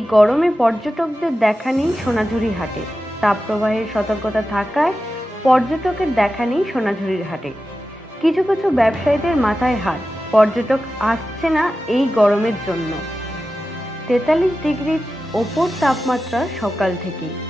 গরমে পর্যটকদের দেখা নেই সোনাঝুরি হাটে। তাপপ্রবাহের সতর্কতা থাকায় পর্যটকের দেখা নেই সোনাঝুরির হাটে। কিছু কিছু ব্যবসায়ীদের মাথায় হাত, পর্যটক আসছে না এই গরমের জন্য। তেতাল্লিশ ডিগ্রির ওপর তাপমাত্রা সকাল থেকেই।